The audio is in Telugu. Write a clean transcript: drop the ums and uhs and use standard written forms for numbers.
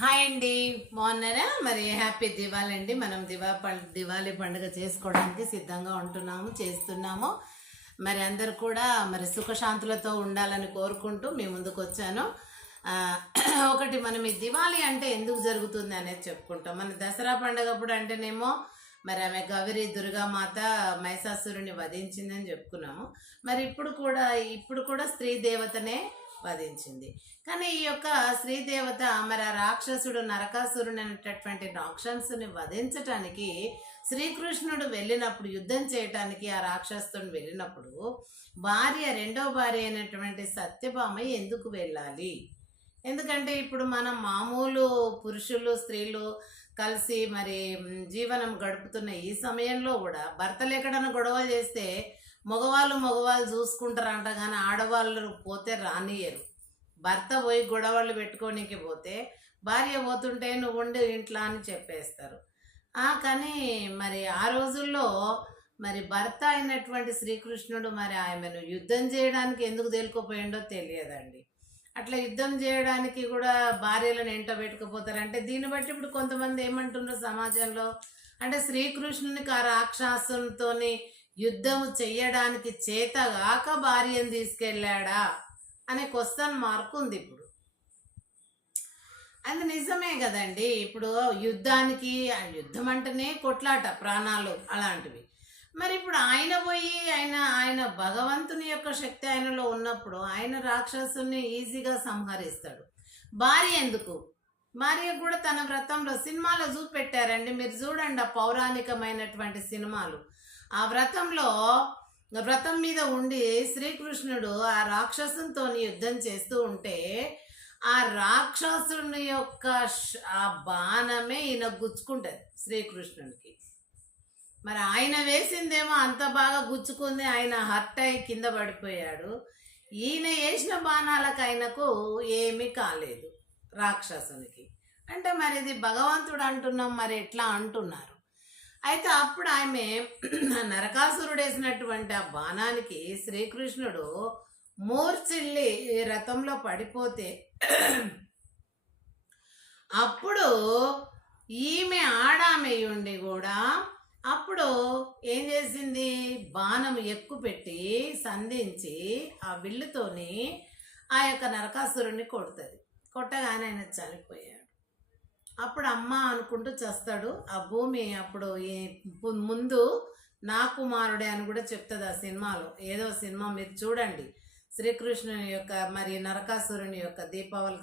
హాయ్ అండి, బాగున్నారా? మరి హ్యాపీ దివాళీ అండి. మనం దివాళీ పండుగ చేసుకోవడానికి సిద్ధంగా చేస్తున్నాము. మరి అందరు కూడా మరి సుఖశాంతులతో ఉండాలని కోరుకుంటూ మీ ముందుకు వచ్చాను. ఆ, ఒకటి మనం ఈ దివాళీ అంటే ఎందుకు జరుగుతుంది అనేది చెప్పుకుంటాం. మన దసరా పండుగప్పుడు అంటేనేమో మరి ఆమె గౌరీ దుర్గామాత మహిషాసురుని వధించిందని చెప్పుకున్నాము. మరి ఇప్పుడు కూడా స్త్రీ దేవతనే వధించింది. కానీ ఈ యొక్క శ్రీదేవత మరి ఆ రాక్షసుడు నరకాసురుడు అనేటటువంటి రాక్షసుని వధించటానికి శ్రీకృష్ణుడు వెళ్ళినప్పుడు, యుద్ధం చేయటానికి ఆ రాక్షసుని వెళ్ళినప్పుడు రెండో భార్య అయినటువంటి సత్యభామ ఎందుకు వెళ్ళాలి? ఎందుకంటే ఇప్పుడు మనం మామూలు పురుషులు స్త్రీలు కలిసి మరి జీవనం గడుపుతున్న ఈ సమయంలో కూడా భర్తలు ఎక్కడన్నా గొడవలు చేస్తే మగవాళ్ళు చూసుకుంటారంట, కానీ ఆడవాళ్ళు పోతే రానియరు. భర్త పోయి గొడవలు పెట్టుకోనికి పోతే భార్య పోతుంటే నువ్వు ఉండి ఇంట్లో అని చెప్పేస్తారు. కానీ మరి ఆ రోజుల్లో మరి భర్త అయినటువంటి శ్రీకృష్ణుడు మరి ఆమెను యుద్ధం చేయడానికి ఎందుకు తేలుకోపోయిండో తెలియదండి. అట్లా యుద్ధం చేయడానికి కూడా భార్యలను ఎంట పెట్టుకుపోతారంటే దీన్ని బట్టి ఇప్పుడు కొంతమంది ఏమంటున్నారు సమాజంలో అంటే శ్రీకృష్ణునికి ఆ రాక్షసునితోని యుద్ధం చెయ్యడానికి చేతగాక భార్యను తీసుకెళ్ళాడా అనే క్వశ్చన్ మార్క్ ఉంది ఇప్పుడు. అది నిజమే కదండి. ఇప్పుడు యుద్ధం అంటేనే కొట్లాట, ప్రాణాలు అలాంటివి. మరి ఇప్పుడు ఆయన పోయి ఆయన భగవంతుని యొక్క శక్తి ఆయనలో ఉన్నప్పుడు ఆయన రాక్షసుని ఈజీగా సంహరిస్తాడు. భార్య ఎందుకు? భార్య కూడా తన వ్రతంలో సినిమాలో చూపెట్టారండి, మీరు చూడండి ఆ పౌరాణికమైనటువంటి సినిమాలు. ఆ వ్రతం మీద ఉండి శ్రీకృష్ణుడు ఆ రాక్షసునితో యుద్ధం చేస్తూ ఉంటే ఆ రాక్షసుని యొక్క ఆ బాణమే ఈయన గుచ్చుకుంటది శ్రీకృష్ణునికి. మరి ఆయన వేసిందేమో అంత బాగా గుచ్చుకుంది, ఆయన హర్ట్ అయి కింద పడిపోయాడు. ఈయన వేసిన బాణాలకు ఆయనకు ఏమీ కాలేదు రాక్షసునికి. అంటే మరి ఇది భగవంతుడు అంటున్నాం, మరి ఎట్లా అంటున్నారు? అయితే అప్పుడు ఆమె నరకాసురుడు వేసినటువంటి ఆ బాణానికి శ్రీకృష్ణుడు మూర్చిల్లి రథంలో పడిపోతే అప్పుడు ఈమె ఆడామెయుండి కూడా అప్పుడు ఏం చేసింది, బాణం ఎక్కుపెట్టి సంధించి ఆ విల్లుతోని ఆ యొక్క నరకాసురుడిని కొట్టగానే ఆయన చనిపోయాడు. అప్పుడు అమ్మ అనుకుంటూ చేస్తాడు. ఆ భూమి అప్పుడు ముందు నా కుమారుడే అని కూడా చెప్తుంది ఆ సినిమాలో. ఏదో సినిమా మీరు చూడండి, శ్రీకృష్ణుని యొక్క మరి నరకాసురుని యొక్క దీపావళి